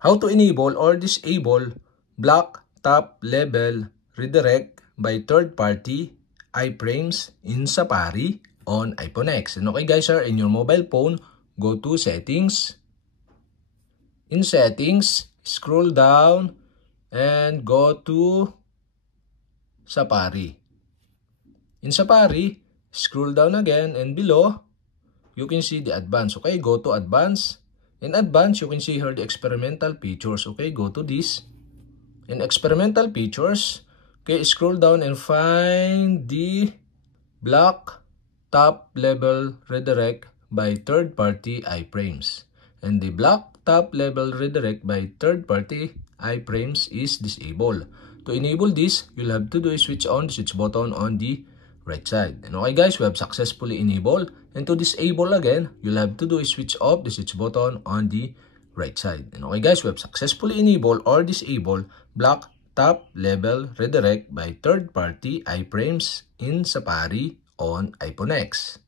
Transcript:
How to enable or disable block top level redirect by third-party iframes in Safari on iPhone X. And okay guys, in your mobile phone, go to settings. In settings, scroll down and go to Safari. In Safari, scroll down again and below, you can see the advanced. Okay, go to advanced. In advanced, you can see here the experimental features. Okay, go to this. In experimental features, okay, scroll down and find the block top level redirect by third-party iframes. And the block top level redirect by third-party iframes is disabled. To enable this, you'll have to do is switch on the switch button on the right side. And okay guys, we have successfully enabled. And to disable again, you'll have to do is switch off the switch button on the right side. And okay guys, we have successfully enabled or disabled block top level redirect by third-party iframes in Safari on iPhone X.